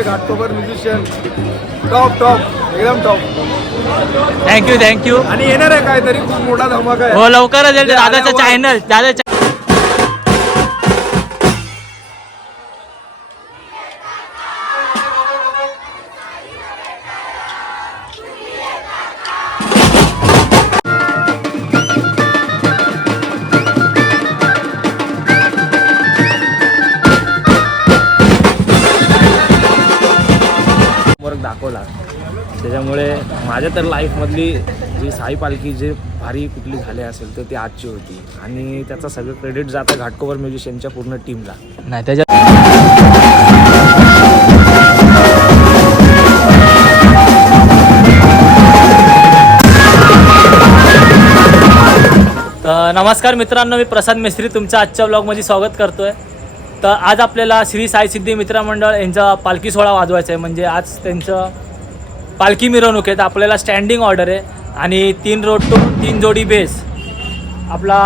आहे Ghatkopar musician top top एकदम top thank you thank you आणि येणार आहे काहीतरी खूप मोठा धमाका आहे. हो लवकरच येईल दादाचं चॅनल दादा माझ्या तर लाईफमधली जी साई पालखी जे भारी कुठली झाली असेल तर ती आजची होती. आणि त्याचा सगळं क्रेडिट जातं घाटकोवर म्युझिशियनच्या पूर्ण टीमला नाही त्याच्यात तर नमस्कार मित्रांनो मी प्रसाद मिस्त्री तुमचं आजच्या ब्लॉगमध्ये स्वागत करतो आहे तर आज आपल्याला श्री साई सिद्धी मित्रमंडळ यांचा पालखी सोहळा वाजवायचा आहे. म्हणजे आज त्यांचं पालखी मिरवणूक आहे. आपल्याला स्टँडिंग ऑर्डर आहे. आणि तीन रोड टू तीन जोडी बेस आपला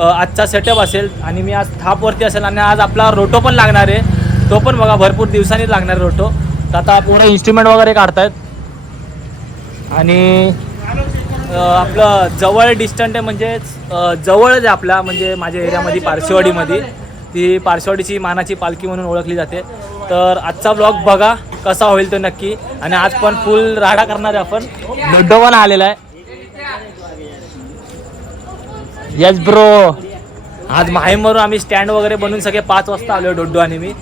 आजचा सेटअप असेल. आणि मी आज थापवरती असेल आणि आज आपला रोटो पण लागणार आहे. तो पण बघा भरपूर दिवसांनी लागणार रोटो तर आता पूर्ण इन्स्ट्रुमेंट वगैरे काढतायत. आणि आपलं जवळ डिस्टंट आहे म्हणजेच जवळच आहे आपला म्हणजे माझ्या एरियामध्ये पारशिवाडीमध्ये. ती पारशिवाडीची मानाची पालखी म्हणून ओळखली जाते. तर आजचा ब्लॉग बघा कसा होईल तो नक्की. आणि आज पण फुल राडा करणार आहे आपण. डोड्डो आलेला आहे. यस ब्रो आज माहीमवरून आम्ही स्टँड वगैरे बनवून सगळे पाच वाजता आलो डोड्डो आणि मी.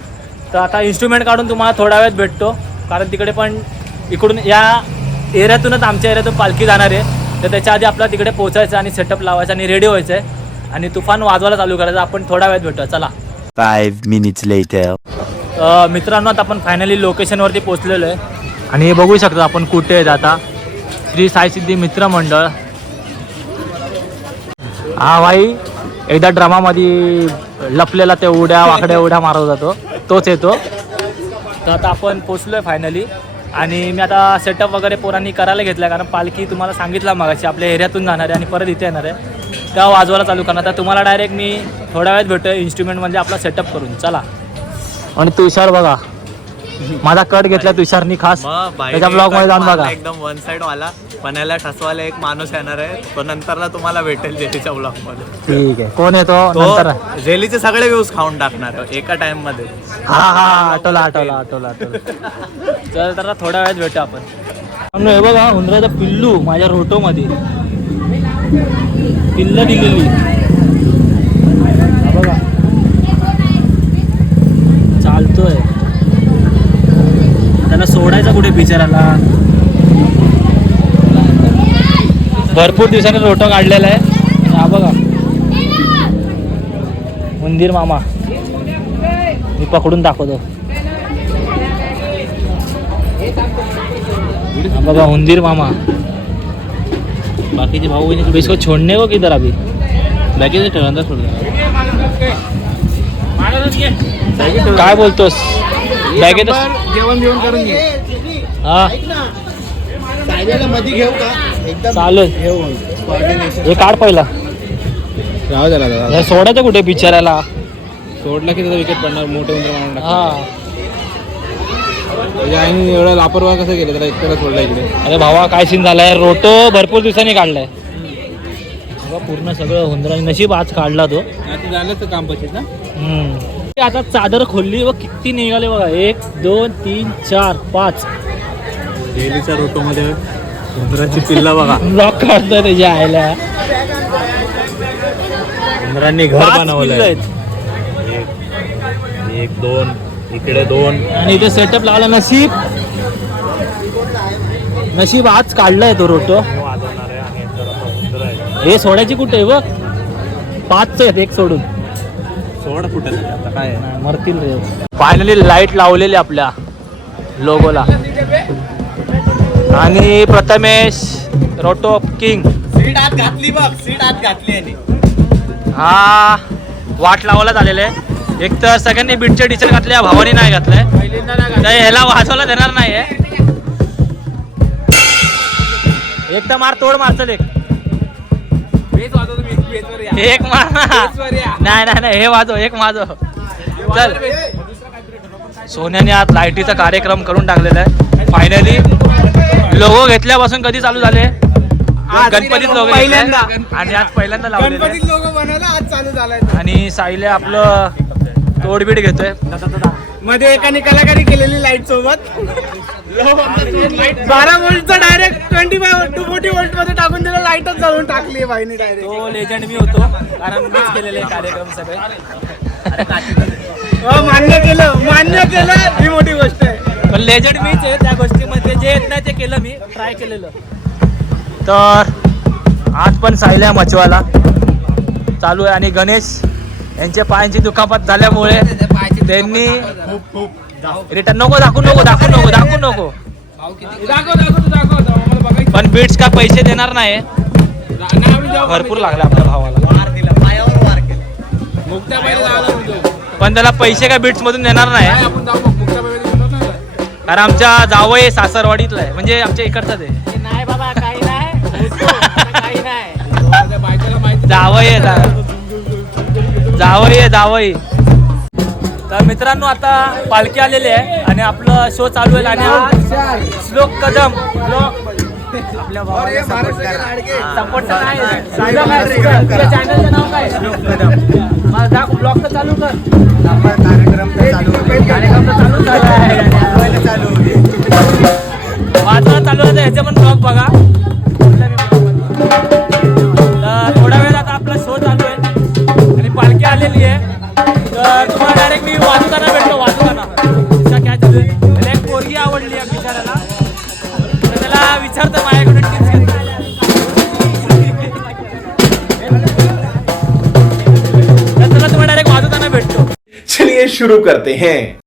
तर आता इन्स्ट्रुमेंट काढून तुम्हाला थोड्या वेळात भेटतो. कारण तिकडे पण इकडून या एरियातूनच आमच्या एरियातून पालखी जाणार आहे. तर त्याच्या आधी आपल्याला तिकडे पोचायचं आणि सेटअप लावायचं आणि रेडी व्हायचं आहे आणि तुफान वाजवायला चालू करायचं. आपण थोड्या वेळात भेटूया. चला. Minutes later. अ, मित्रांनो आता आपण फायनली लोकेशनवरती पोहोचलेलो आहे. आणि हे बघू शकतो आपण कुठे आहेत आता. श्री साई सिद्धी मित्र मंडळ. हा भाई एकदा ड्रामामध्ये लपलेला ते उड्या वाकड्या उड्या मारत जातो तोच येतो तर आता आपण पोचलोय फायनली आणि मी आता सेटअप वगैरे पोरांनी करायला घेतला कारण पालखी तुम्हाला सांगितलं मागाशी आपल्या एरियातून जाणार आहे आणि परत इथे येणार आहे. तेव्हा वाजवायला चालू करणार. तर तुम्हाला डायरेक्ट मी थोड्या वेळात भेटतोय इन्स्ट्रुमेंट म्हणजे आपला सेटअप करून. चला. आणि तुषार बघा. माझा कट घेतला तुषारनी खास. त्याच्या ब्लॉगमध्ये जाऊन बघा. एकदम वन साइड वाला. पण्याला ठसवायला एक माणूस येणार आहे. तो नंतरला तुम्हाला भेटेल जेलीच्या ब्लॉगमध्ये. ठीक आहे. कोण येतो नंतर. जेलीचे सगळे व्ह्यूज खाऊन टाकणार एका टाइममध्ये. हा हा आठवला आठवला आठवला आठवला. चल तर थोड्या वेळात भेटू आपण. हे बघा उंदराचं पिल्लू माझ्या रोटो मध्ये. पिल्ल दिलेली बघा. चालतोय. त्याला सोडायचा कुठे बिचाराला? भरपूर दिवसांनी रोटो काढलेला आहे. हा बघा. उंदीर मामा. मी पकडून दाखवतो. बघा उंदीर मामा. बाकीचे भाऊ बहिणी इसको छोड़ने को किधर अभी? बाकी सोड काय बोलतोस? बॅगेत जेवण जेवण करून घे हा। मध्ये घेऊ का? चालेल। हे काढ पहिला. राहू द्या सोडायचं कुठे बिचारायला सोडला की त्याचा विकेट पडणार मोठे उंदर मारून हा. आईने एवढा लापरवाह कसं केलं त्याला एकट्याला सोडला इकडे. अरे भावा काय सीन झालाय? रोटो भरपूर दिवसांनी काढलाय. पूर्ण सगळं हुंदराने नशीब आज काढला तो. आता झालं तर काम पशीच ना? हम्म. ते आता चादर खोलली व किती निघाले बघा. एक दोन तीन चार पाच. जेलीच्या रोटो मध्ये उंदराची पिल्ला बघा. लॉक काढतोय त्याच्या आयला उंदरांनी घर पाच बनवलंय. पिल्लं आहेत. एक दोन इकडे दोन. आणि इथे सेटअप लावला नशीब. नशीब आज काढलाय तो रोटो. वाजवणार आहे आणि यांच्यावर आता उंदरं आहे. हे सोडायची कुठे आहे बघ? पाच आहेत एक सोडून. सोड कुठे आता काय आहे? मरतील रे. फायनली लाइट लावलेली आपल्या लोगोला आणि प्रथमेश रोटो किंग सीट आत घातली बघ सीट आत घातली. हा वाट लावायला झालेलं आहे. एक तर सगळ्यांनी बीटचे टीचर घातले भावानी नाही घातलंय. तर ह्याला वाजवायला देणार नाही एक तर मार तोड मार चल एक. एक मार. नाही नाही नाही हे वाजव एक वाजव. चल. सोन्याने आज लाईटीचा कार्यक्रम करून टाकलेला आहे. फायनली लोगो घेतल्यापासून कधी चालू झाले? गणपतीत लोगो. आणि आज पहिल्यांदा झालाय. आणि साईले आपलं तोडबीड घेतोय. मध्ये एकाने कलाकारी केलेली लाइट सोबत. बारा वोल्टचा direct twenty five two forty वोल्टमध्ये टाकून दिलं लाईटच जाळून टाकली बाईने डायरेक्ट तो लेजंड मी होतो. कारण मीच केलेले कार्यक्रम सगळे. हो मान्य केलं मान्य केलं. ही मोठी गोष्ट आहे. पण लेजंड मीच आहे त्या गोष्टीमध्ये जे येत नाही ते केलं मी. ट्राय केलेलं. तर आज पण सायल्या मचवाला. चालू आहे. आणि गणेश यांच्या पायांची दुखापत झाल्यामुळे त्यांनी रिटर्न नको दाखवू नको दाखवू नको दाखवू नको. पण बीट्स का पैसे देणार नाही. भरपूर लागले आपल्या भावाला. पण त्याला पैसे काय बीट्स मधून देणार नाही. कारण आमच्या जावई सासरवाडीतला आहे. म्हणजे आमच्या इकडचाच आहे नाही बाबा काही नाही. काही नाही. जावई आहे जावई आहे जावई. तर मित्रांनो आता पालखी आलेली आहे आणि आपलं शो चालू आहे आणि श्लोक कदम. आपल्या सपोर्ट चॅनलचं नाव काय? श्लोक कदम. ब्लॉग तर चालू कर. कार्यक्रम चालू चालू माझं चालू आहे ह्याचे पण ब्लॉग बघा. शुरू करते हैं।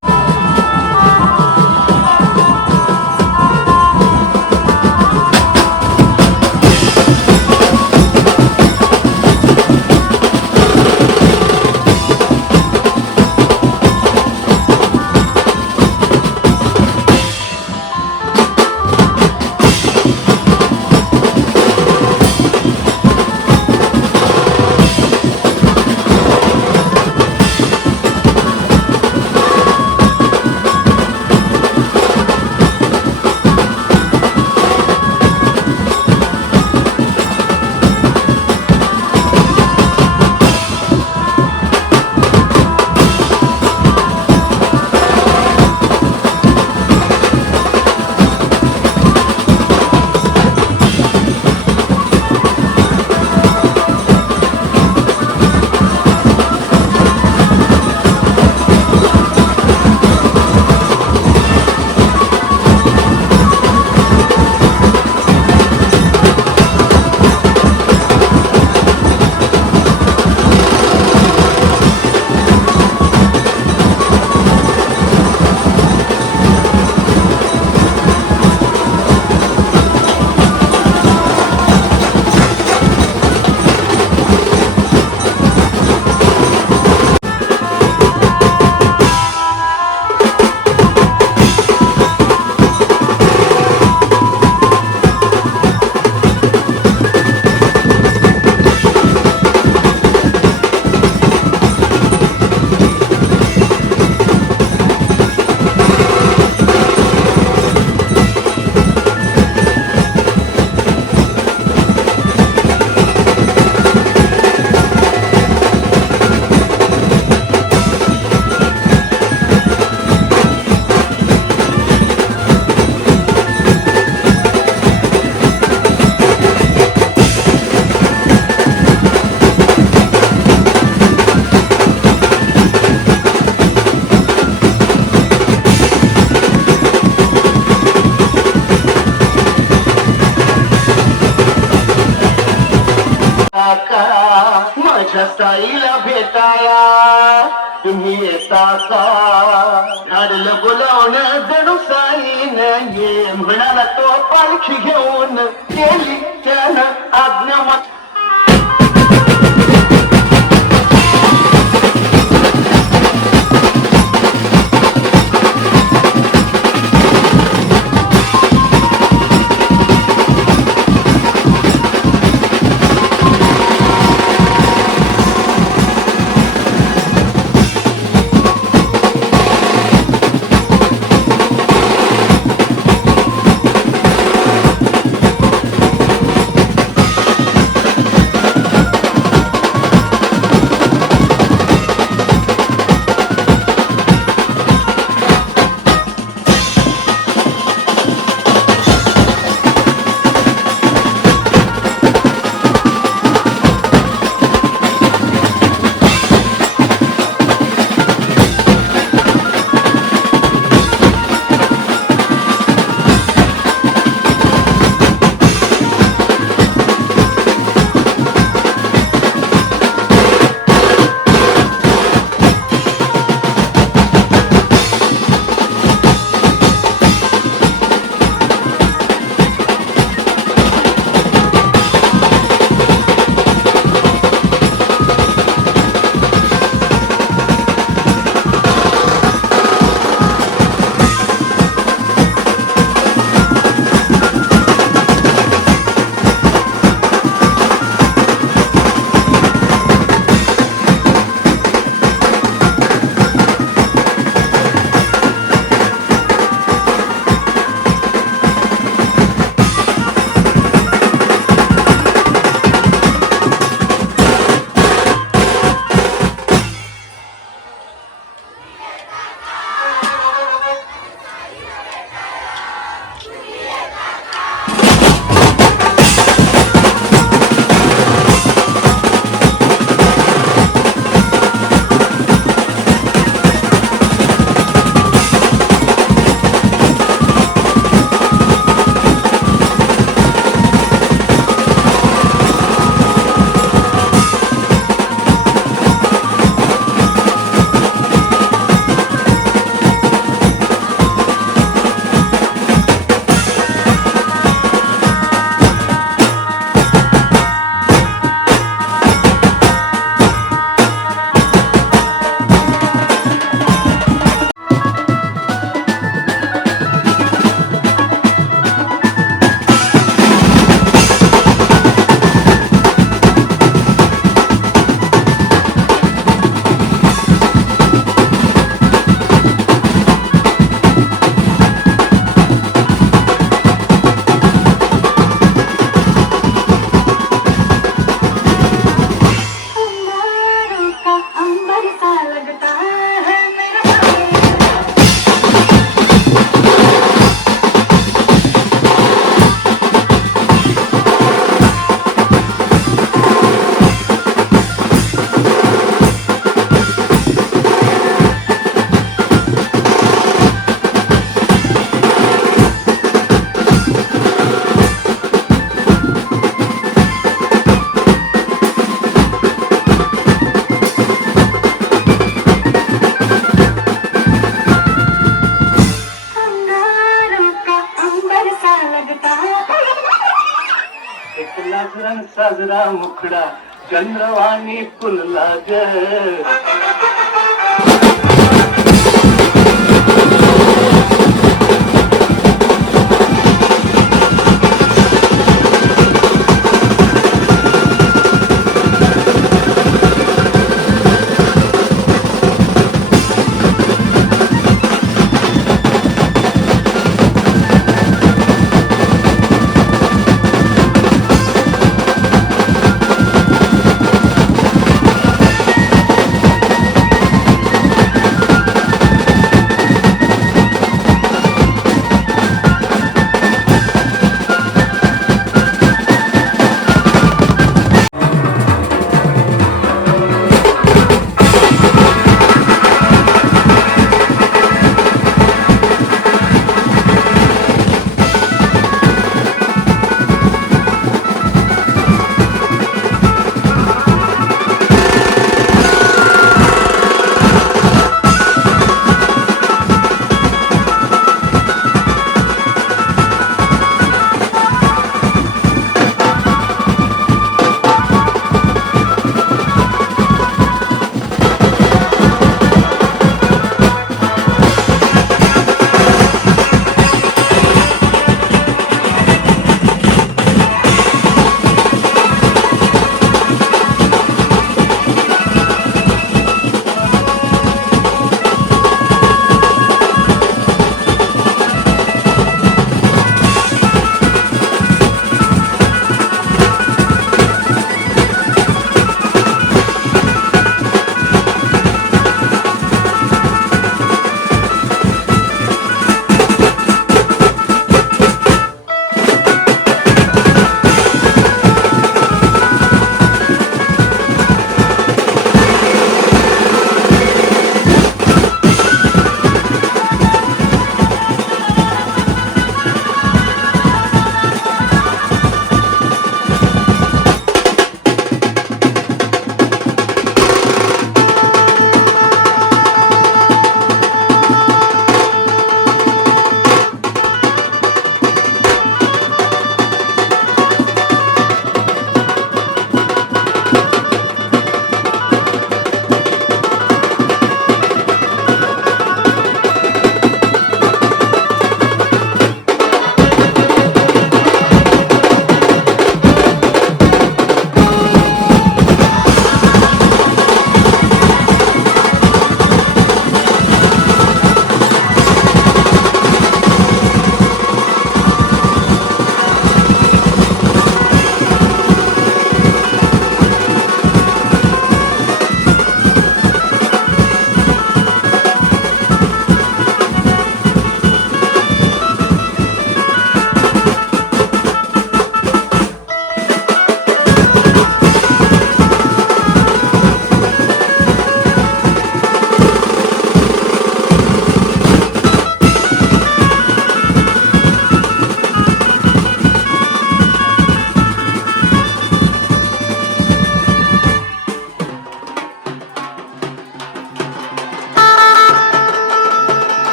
साजरा मुखडा चंद्रवाणी फुलला ग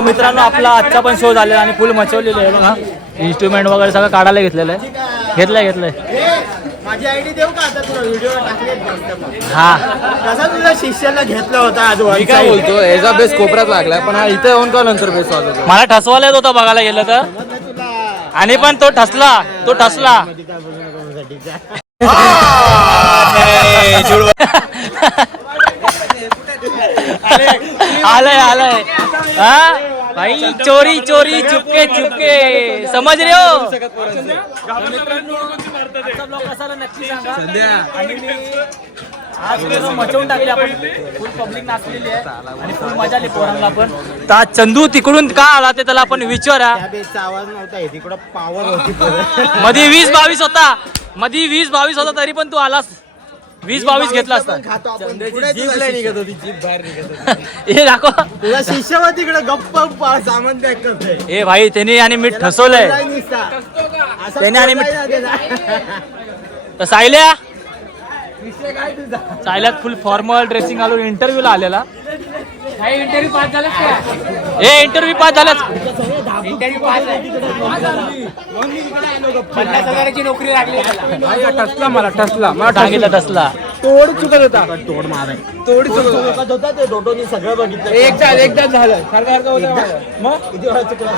मित्रांनो आपला आजचा पण शो झालेला आणि फुल मचवलेलं आहे बघा. इन्स्ट्रुमेंट वगैरे सगळं काढायला घेतलेलं आहे. घेतलंय घेतलंय. माझी आयडी देऊ का आता तुला? व्हिडिओ टाकले हा. कसा तुझ्या शिष्याला घेतला होता आज मी काय बोलतो याचा बेस कोपऱ्यात लागलाय पण हा इथे येऊन का नंतर बेस वाजवतो मला ठसवायला येत होता बघायला गेलं तर. आणि पण तो ठसला तो ठसला. आलंय आलंय. हा? भाई चोरी चोरी चुपके चुपके समज रे हो आज पूर्ण मचवून टाकली आपण फुल पब्लिक नाचलेली आहे आणि फुल मजा आली पोरांना पण तर आज चंदू तिकडून का आला ते त्याला आपण विचारा आवाज नव्हता तिकडं पावर होती मध्ये वीस बावीस होता मध्ये वीस बावीस होता तरी पण तू आलास वीस बावीस घेतला असता. खातो आपण. पुढे तुझा निघत होती जीप बाहेर निघत होती. हे दाखव. तुझा शिष्य तिकडे गप्प पा- सामान पॅक करतोय. ए भाई त्यांनी आणि मीठ ठसवलंय. बोलाय नुसता. असा त्याने आणि. तर सायल्या? सायल्यात फुल फॉर्मल ड्रेसिंग घालून इंटरव्ह्यू ला आलेला. इंटरव्ह्यू पास झाला ए इंटरव्ह्यू पास झालाच. इंटरव्ह्यू पास पन्नास हजाराची नोकरी लागली त्याला. टचला मला सांगितलं ठसला तोड चुकत होता. तोड माराय तोड चुकत होता. ते डोटोनी सगळं बघितलं. एकदा एकदा झालं. सारखं सारखं होतं मग? किती वेळा चुकला?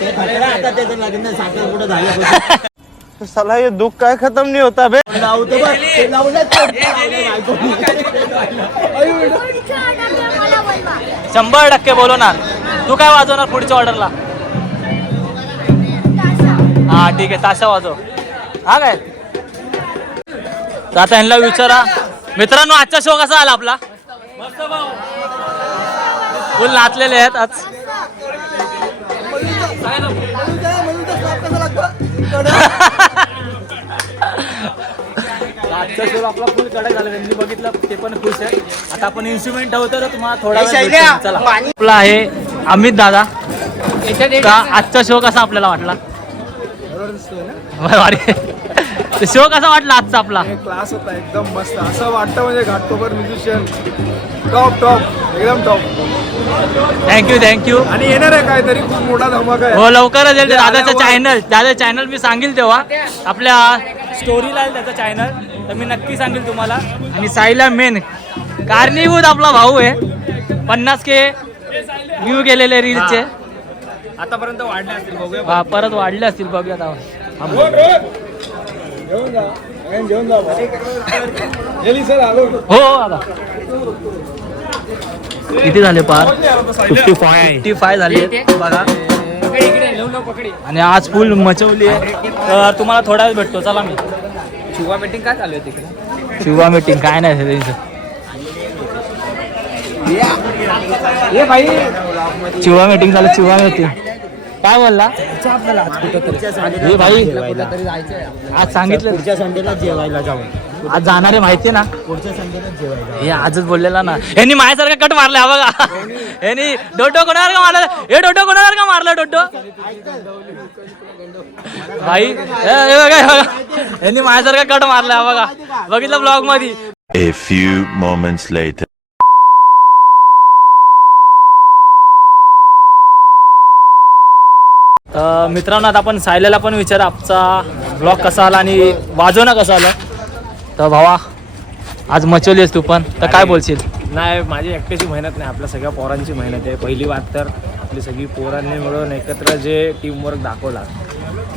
ते खतरा आता त्याचं लग्न साखर कुठं झालं साला हे दुःख काय खतम नाही होता बे. लावतो बघ ते लावलं शंभर टक्के बोलवणार तू काय वाजवणार पुढच्या ऑर्डरला? हा ठीक आहे ताशा वाजव. हा काय? तर आता ह्यांना विचारा. मित्रांनो आजचा शो कसा आला आपला? फुल नाचलेले आहेत आज. आजचा शो आपला फुल कडक झाला. त्यांनी बघितलं ते पण खुश आहे आता आपण इन्स्ट्रुमेंट ठेवतो तर तुम्हाला थोडा आपला आहे अमित दादा का आजचा शो कसा आपल्याला वाटला? शो कसा वाटला आजचा आपला? क्लास होता एकदम मस्त. असं वाटतं म्हणजे घाटकोपर म्युझिशियन टॉप टॉप एकदम top thank you thank you आणि येणार आहे काहीतरी खूप मोठा धमाका हो लवकरच येईल. दादाचं चॅनल दादा चॅनल मी सांगेल तेव्हा. आपल्या स्टोरीला आहे त्याचं चॅनल तर मी नक्की सांगेल तुम्हाला. आणि साईला मेन. कारणीभूत आपला भाऊ आहे. पन्नास के व्ह्यू गेलेले रीलचे आतापर्यंत वाढले असतील बघूया. हा, परत वाढले असतील बघूयात आपण. घेऊन जा घेऊन जा. गेली सर आलो. हो दादा किती झाले पार? फिफ्टी फाय फिफ्टी फाय झाले बघा. आणि आज फुल मचवली आहे. तर तुम्हाला थोडा वेळ भेटतो चला मी. शिवा मीटिंग काय चालू आहे तिकडे? शिवा मीटिंग काय नाही त्यांचं ए भाई. शिवा मीटिंग झालं शिवा मीटिंग काय बोलला? हे भाई आज सांगितलं. पुढच्या संडेला जेवायला जाऊ आज जाणारे माहिती ना? पुढच्या संडेला जेवायला हे आजच बोललेला ना. यांनी माझ्यासारखा कट मारला हा बघा. यांनी डोटो कोणासारखा मारला? हे डोटो कोणासारखा मारला डोटो? भाई हे हे बघा हे बघा. यांनी माझ्यासारखा कट मारला हा बघा. बघितलं ब्लॉगमध्ये? A few moments later. तर मित्रांनो आता आपण सायल्याला पण विचार आजचा ब्लॉग कसा आला आणि वाजवणं कसं आलं? तर भावा आज मचवलीस तू पण. तर काय बोलशील? नाही माझी एकट्याची मेहनत नाही आपल्या सगळ्या पोरांची मेहनत आहे. पहिली बात तर आपली सगळी पोरांनी मिळून एकत्र जे टीमवर्क दाखवला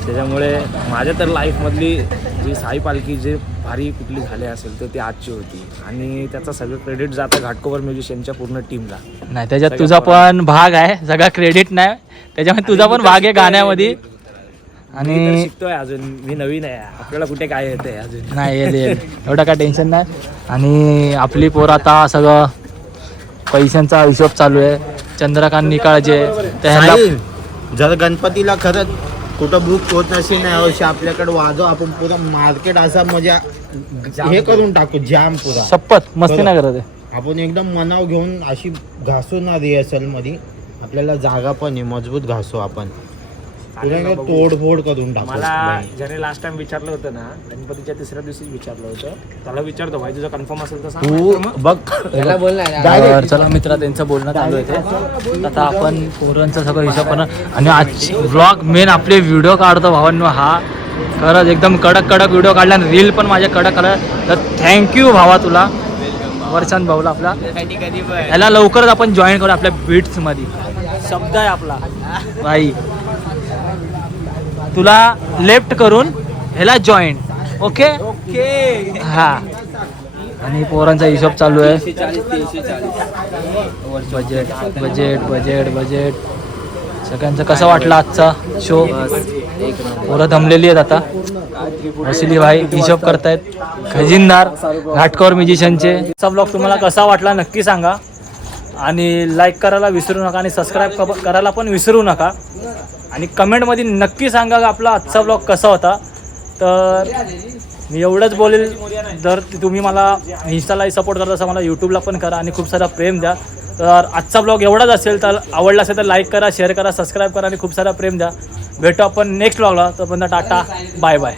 त्याच्यामुळे माझ्या तर लाईफमधली जी साई पालखी जे भारी कुठली झाली असेल तर ती आजची होती. आणि त्याचं सगळं क्रेडिट जातं घाटकोपर म्युझिशियनच्या पूर्ण टीमला नाही त्याच्यात तुझा पण भाग आहे सगळा क्रेडिट नाही. त्याच्यामध्ये तुझा पण भाग आहे गाण्यामध्ये. आणि आणि शिकतोय अजून. मी नवीन आहे. आपल्याला कुठे काय येते अजून? नाही येईल येईल एवढं काय टेन्शन नाही. आणि आपली पोर आता सगळं पैशांचा हिशोब चालू आहे. चंद्रकांत निकाळ जे ते ह्याला साहिल, जर गणपतीला खरंच कुठं बुक होत नसेल ना यावर्षी आपल्याकडे वाजव. आपण पुरा मार्केट असा म्हणजे हे करून टाकू जाम पुरा. शपथ मस्ती नाही करत आहे. आपण एकदम मनाव घेऊन अशी घासू ना रिहर्सलमध्ये. आपल्याला जागा पण आहे मजबूत घासू आपण. तोडफोड करून मला ज्याने लास्ट टाइम विचारलं होतं ना गणपतीच्या तिसऱ्या दिवशी विचारलं होतं. त्याला विचारतो भाई तुझं कन्फर्म असेल तर सांग तू बघ. तर चला मित्रा त्यांचं बोलणं चालू आहे ते आता आपण पोरांचा सगळं हिशोब करणार आणि आज ब्लॉग मेन आपले व्हिडिओ काढतो भावांनो. हा खरंच एकदम कडक कडक व्हिडिओ काढला. आणि रील पण माझ्या कडक आला. तर थँक्यू भावा तुला. वर्षांत भाऊला आपला. ह्याला लवकरच आपण जॉईन करू आपल्या बीट्समध्ये शब्द आहे आपला. भाई तुला लेफ्ट करून ह्याला जॉईन ओके ओके हा. आणि पोरांचा हिशोब चालू आहे. बजेट बजेट बजेट बजेट सगळ्यांचं कसं वाटलं आजचा शो पोरं दमलेली आहेत आता. वसिली भाई हिशोब करतायत. खजिनदार घाटकोर म्युझिशियनचे चा. ब्लॉग तुम्हाला कसा वाटला नक्की सांगा. आणि लाईक करायला विसरू नका आणि सबस्क्राईब करायला पण विसरू नका. आणि कमेंटमध्ये नक्की सांगा का आपला आजचा ब्लॉग कसा होता. तर मी एवढंच बोलेल. जर तुम्ही मला इन्स्टालाही सपोर्ट करत असाल मला यूट्यूबला पण करा आणि खूप सारा प्रेम द्या. तर आजचा ब्लॉग एवढाच असेल तर आवडला असेल तर लाईक करा शेअर करा सबस्क्राईब करा आणि खूप सारा प्रेम द्या. भेटू आपण नेक्स्ट ब्लॉगला तोपर्यंत टाटा. Bye bye